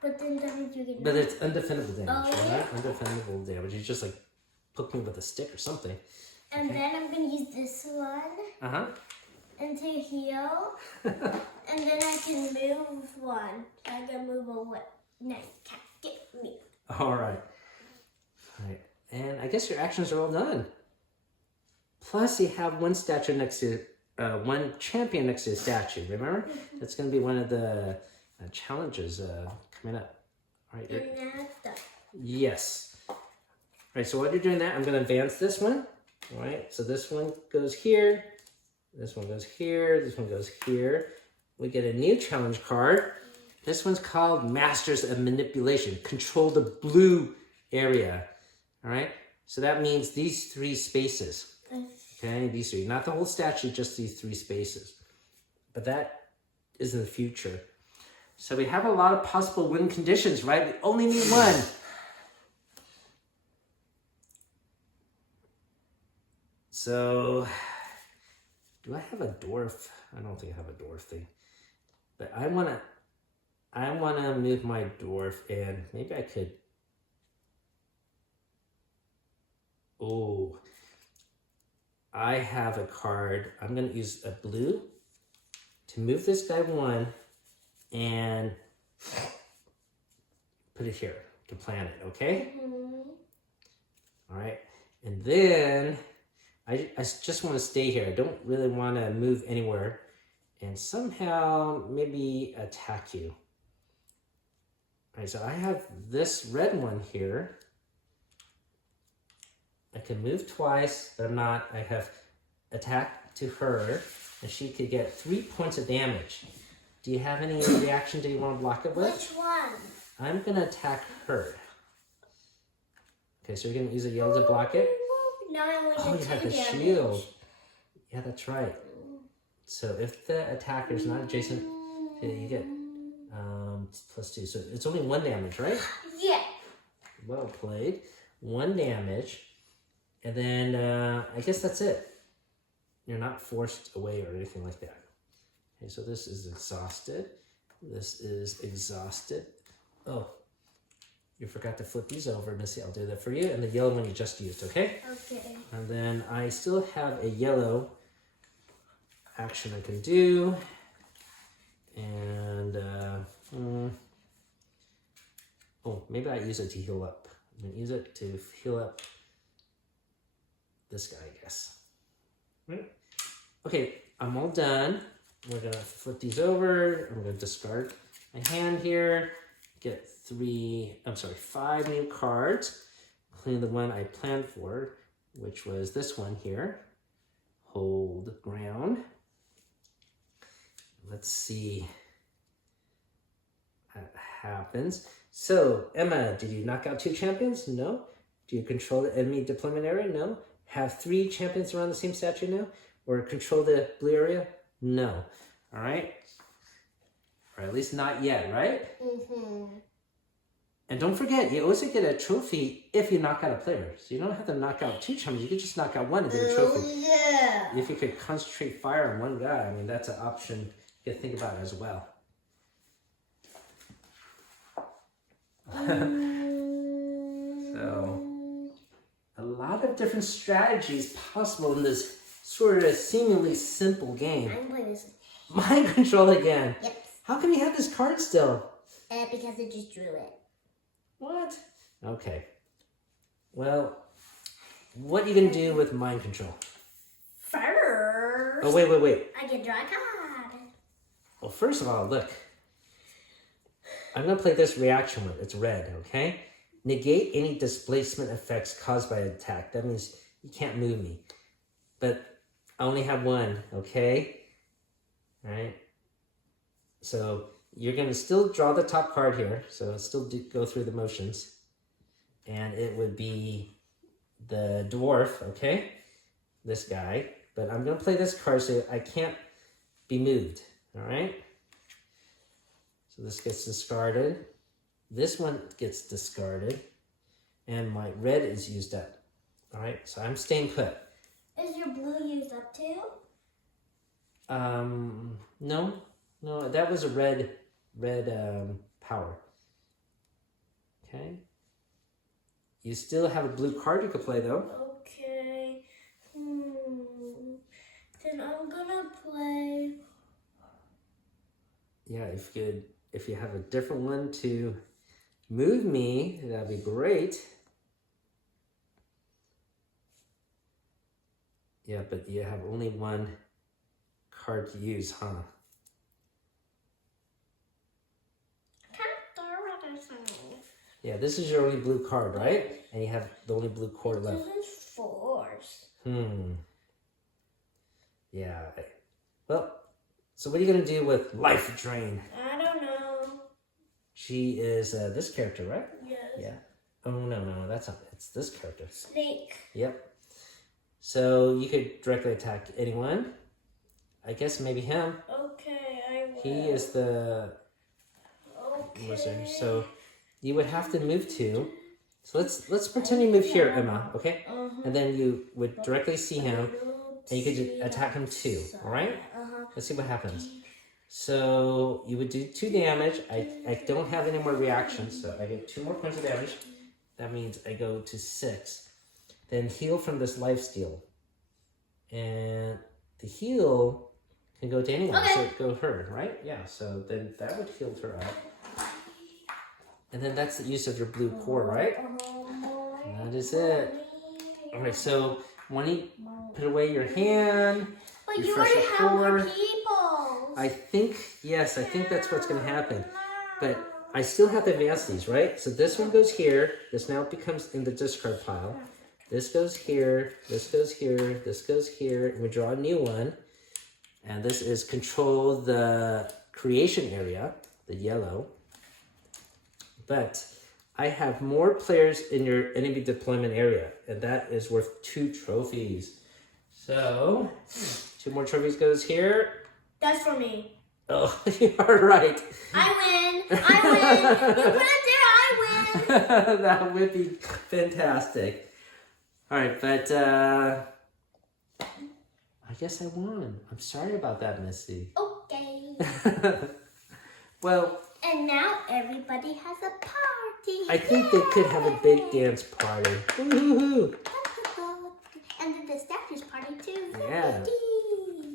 But then doesn't you get none? But it's undefendable damage, Oh, right? Undefendable damage. You just like poke me with a stick or something. And then I'm gonna use this one. And to heal. And then I can move one. So I can move away. No, you can't get me. All right. And I guess your actions are all done. Plus, you have one statue next to, one champion next to the statue. Remember? That's going to be one of the challenges coming up. All right. And that's done. Yes. All right. So while you're doing that, I'm going to advance this one. All right. So this one goes here. This one goes here. This one goes here. We get a new challenge card. This one's called Masters of Manipulation. Control the blue area. All right. So that means these 3 spaces. Okay. These 3. Not the whole statue, just these 3 spaces. But that is in the future. So we have a lot of possible win conditions, right? We only need one. So, do I have a dwarf? I don't think I have a dwarf thing. But I wanna move my dwarf, and maybe I could. Oh, I have a card. I'm gonna use a blue to move this guy 1 and put it here to plant it, okay? All right, and then I just want to stay here. I don't really want to move anywhere and somehow maybe attack you. All right, so I have this red one here. I can move twice, but I'm not. I have attack to her, and she could get 3 points of damage. Do you have any reaction do you want to block it with? Which one? I'm going to attack her. Okay, so you're going to use a yellow to block it? No, I only Oh, get you 2 have the damage. shield. Yeah, that's right. So if the attacker is not adjacent, you get +2. So it's only 1 damage, right? Yeah. Well played. 1 damage. And then I guess that's it. You're not forced away or anything like that. Okay, so this is exhausted. This is exhausted. Oh, you forgot to flip these over, Missy. I'll do that for you. And the yellow one you just used, okay? Okay. And then I still have a yellow action I can do. And, oh, maybe I use it to heal up. I'm going to use it to heal up this guy, I guess. Right? Okay, I'm all done. We're going to flip these over. I'm going to discard my hand here. Get 5 new cards, including the one I planned for, which was this one here. Hold ground. Let's see what happens. So, Emma, did you knock out 2 champions? No. Do you control the enemy deployment area? No. Have 3 champions around the same statue? No. Or control the blue area? No. All right. Or at least not yet, right? And don't forget, you also get a trophy if you knock out a player. So you don't have to knock out 2 champions. You can just knock out 1 and get a trophy. Yeah. If you could concentrate fire on 1 guy, I mean, that's an option you can think about as well. So, a lot of different strategies possible in this sort of seemingly simple game. I'm playing this. Mind control again. Yep. How can you have this card still? Because I just drew it. What? Okay. Well, what are you going to do with mind control? First. Oh, wait. I get draw a card. Well, first of all, look. I'm going to play this reaction one. It's red, okay? Negate any displacement effects caused by an attack. That means you can't move me. But I only have one, okay? All right? So you're going to still draw the top card here. So still go through the motions. And it would be the dwarf, okay? This guy. But I'm going to play this card so I can't be moved, all right? So this gets discarded. This one gets discarded. And my red is used up. All right, so I'm staying put. Is your blue used up too? No, that was a red power. Okay. You still have a blue card you could play though. Okay. Then I'm gonna play. Yeah, if you have a different one to move me, that'd be great. Yeah, but you have only one card to use, huh? Yeah, this is your only blue card, right? And you have the only blue card left. This is force. Yeah. Well, so what are you going to do with Life Drain? I don't know. She is this character, right? Yes. Yeah. Oh, no, that's not. It's this character. Snake. Yep. So you could directly attack anyone. I guess maybe him. Okay, I will. He is the wizard. So you would have to move two. So let's pretend you move here, Emma, okay? And then you would directly see him, and you could just attack him too, all right? Let's see what happens. So you would do 2 damage. I don't have any more reactions, so I get 2 more points of damage. That means I go to 6. Then heal from this lifesteal. And the heal can go to anyone, so it go her, right? Yeah, so then that would heal her up. And then that's the use of your blue core, right? That is it. All right, so when you put away your hand, but you already have more people. I think that's what's going to happen. But I still have to advance these, right? So this one goes here. This now becomes in the discard pile. This goes here. This goes here. This goes here. And we draw a new one. And this is control the creation area, the yellow. But I have more players in your enemy deployment area, and that is worth 2 trophies. So 2 more trophies goes here. That's for me. Oh, you are right. I win. You put it there, I win. That would be fantastic. All right, but I guess I won. I'm sorry about that, Missy. Okay. Well, and now everybody has a party. I think they could have a big dance party. Woo-hoo-hoo. And then the statues party too. Yeah.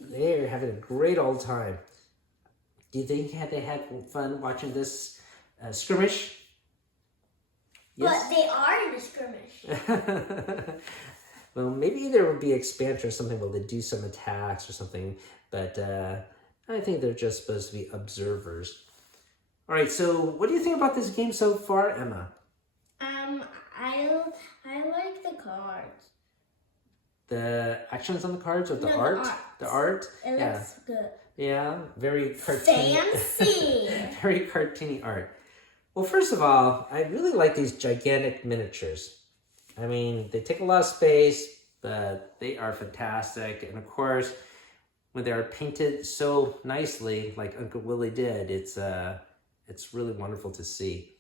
They're having a great old time. Do you think they had fun watching this skirmish? Yes. But they are in a skirmish. Well, maybe there would be expansion or something where they do some attacks or something. But I think they're just supposed to be observers. All right, so what do you think about this game so far, Emma? I like the cards. The actions on the cards or the No, art? The art? It looks good. Yeah, very cartoony. Fancy. Very cartoony art. Well, first of all, I really like these gigantic miniatures. I mean, they take a lot of space, but they are fantastic. And of course, when they are painted so nicely, like Uncle Willie did, it's really wonderful to see.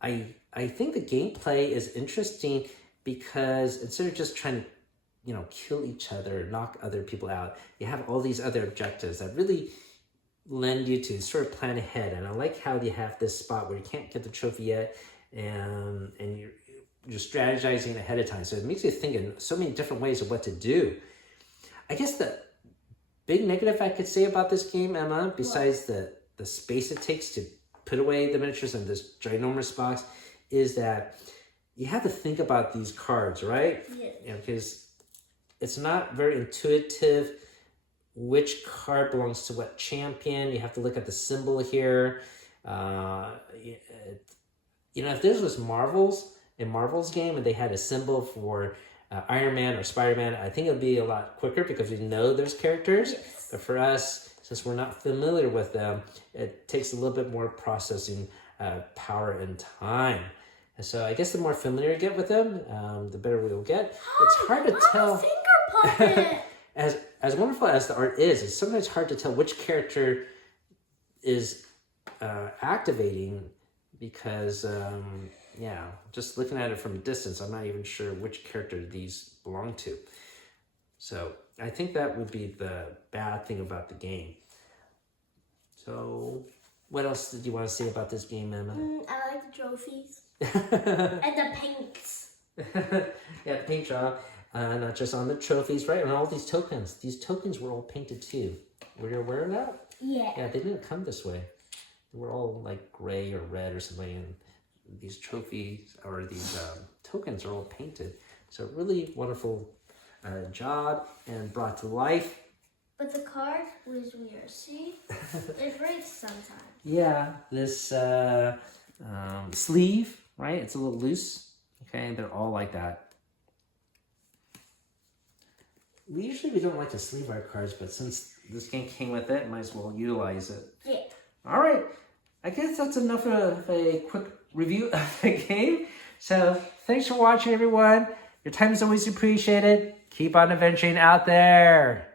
I think the gameplay is interesting because instead of just trying to, kill each other, knock other people out, you have all these other objectives that really lend you to sort of plan ahead. And I like how you have this spot where you can't get the trophy yet, and you're strategizing ahead of time. So it makes you think in so many different ways of what to do. I guess the big negative I could say about this game, Emma, besides the space it takes to put away the miniatures in this ginormous box, is that you have to think about these cards, right? Yeah. Because it's not very intuitive which card belongs to what champion. You have to look at the symbol here. If this was a Marvel's game, and they had a symbol for Iron Man or Spider-Man, I think it would be a lot quicker because we know those characters. Yes. But for us, since we're not familiar with them, it takes a little bit more processing power and time. And so I guess the more familiar you get with them, the better we'll get. It's hard to tell. Finger puppet. As wonderful as the art is, it's sometimes hard to tell which character is activating because, just looking at it from a distance, I'm not even sure which character these belong to. So I think that would be the bad thing about the game. So what else did you want to say about this game, Emma? I like the trophies. And the paints. Yeah, the paint job. Not just on the trophies, right? And all these tokens. These tokens were all painted too. Were you aware of that? Yeah. Yeah, they didn't come this way. They were all like gray or red or something. And these trophies or these tokens are all painted. So really wonderful job and brought to life. But the card was weird. See? It breaks sometimes. Yeah, this sleeve, right? It's a little loose. Okay, they're all like that. We don't like to sleeve our cards, but since this game came with it, might as well utilize it. Yeah. All right. I guess that's enough of a quick review of the game. So thanks for watching, everyone. Your time is always appreciated. Keep on adventuring out there.